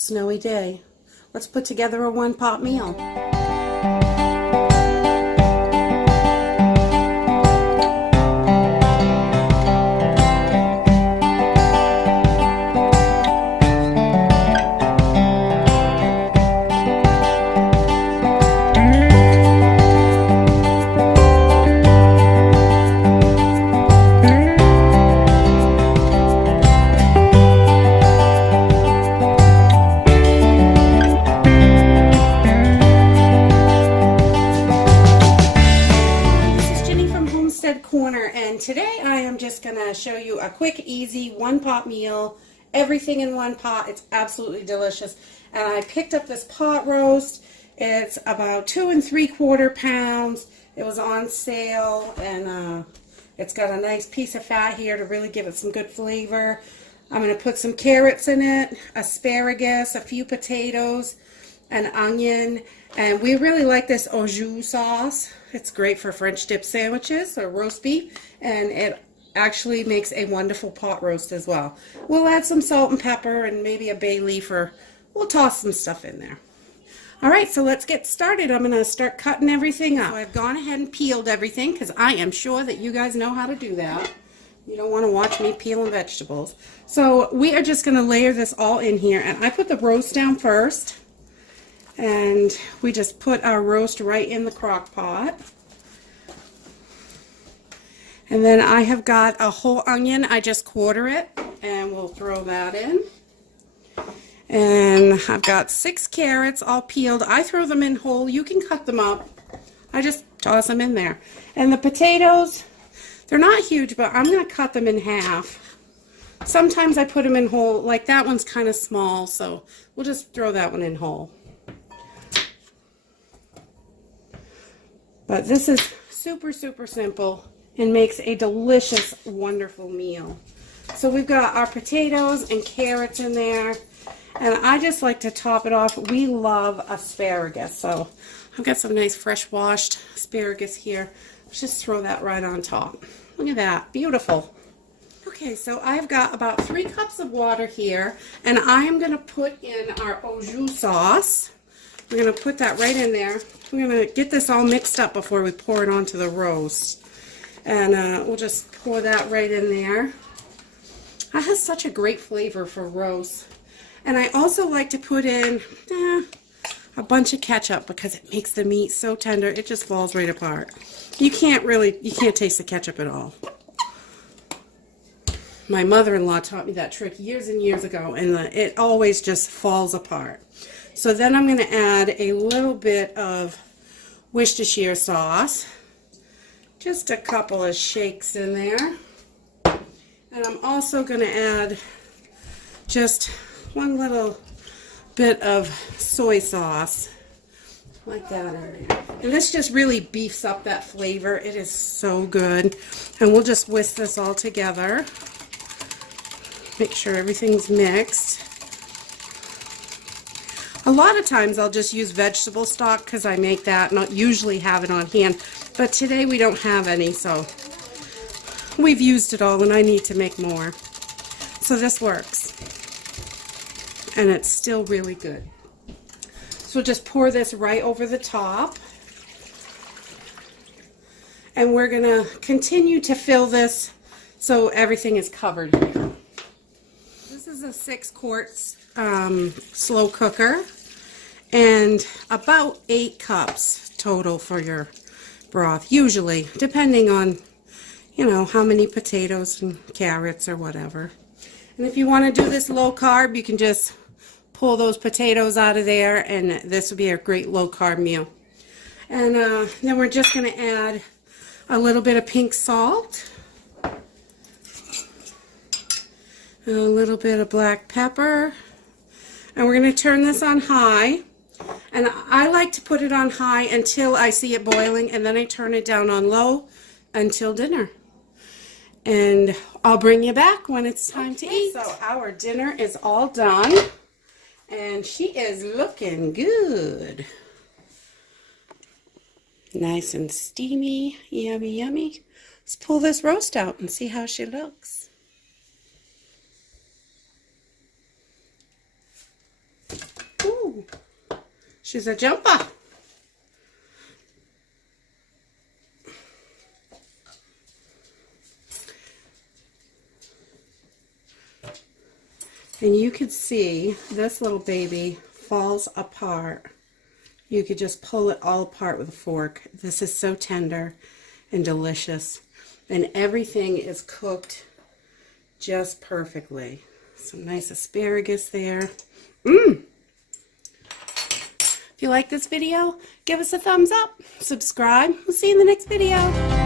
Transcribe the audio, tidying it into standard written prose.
Snowy day. Let's put together a one-pot meal. Homestead Corner, and today I am just going to show you a quick, easy one-pot meal. Everything in one pot. It's absolutely delicious. And I picked up this pot roast. It's about 2 3/4 pounds. It was on sale, and it's got a nice piece of fat here to really give it some good flavor. I'm going to put some carrots in it, asparagus, a few potatoes, an onion, and we really like this au jus sauce. It's great for French dip sandwiches or roast beef, and it actually makes a wonderful pot roast as well. We'll add some salt and pepper and maybe a bay leaf, or we'll toss some stuff in there. Alright, so let's get started. I'm going to start cutting everything up. So I've gone ahead and peeled everything because I am sure that you guys know how to do that. You don't want to watch me peeling vegetables. So we are just going to layer this all in here, and I put the roast down first. And we just put our roast right in the crock pot. And then I have got a whole onion. I just quarter it, and we'll throw that in. And I've got 6 carrots all peeled. I throw them in whole. You can cut them up. I just toss them in there. And the potatoes, they're not huge, but I'm going to cut them in half. Sometimes I put them in whole. Like that one's kind of small, so we'll just throw that one in whole. But this is super, super simple and makes a delicious, wonderful meal. So we've got our potatoes and carrots in there. And I just like to top it off. We love asparagus. So I've got some nice fresh washed asparagus here. Let's just throw that right on top. Look at that. Beautiful. Okay, so I've got about 3 cups of water here. And I am going to put in our au jus sauce. We're going to put that right in there. We're going to get this all mixed up before we pour it onto the roast. And we'll just pour that right in there. That has such a great flavor for roast. And I also like to put in a bunch of ketchup because it makes the meat so tender it just falls right apart. You can't taste the ketchup at all. My mother-in-law taught me that trick years and years ago, and it always just falls apart. So then I'm going to add a little bit of Worcestershire sauce. Just a couple of shakes in there. And I'm also going to add just one little bit of soy sauce. Like that in there. And this just really beefs up that flavor. It is so good. And we'll just whisk this all together. Make sure everything's mixed. A lot of times I'll just use vegetable stock because I make that and I usually have it on hand. But today we don't have any, so we've used it all and I need to make more. So this works. And it's still really good. So we'll just pour this right over the top. And we're going to continue to fill this so everything is covered here. This is a 6 quarts slow cooker, and about 8 cups total for your broth, usually, depending on, you know, how many potatoes and carrots or whatever. And if you want to do this low carb, you can just pull those potatoes out of there, and this would be a great low carb meal. And then we're just going to add a little bit of pink salt, a little bit of black pepper, and we're going to turn this on high. And I like to put it on high until I see it boiling, and then I turn it down on low until dinner. And I'll bring you back when it's time to eat. So our dinner is all done, and she is looking good. Nice and steamy, yummy, yummy. Let's pull this roast out and see how she looks. She's a jumper. And you could see this little baby falls apart. You could just pull it all apart with a fork. This is so tender and delicious. And everything is cooked just perfectly. Some nice asparagus there. If you like this video, give us a thumbs up. Subscribe. We'll see you in the next video.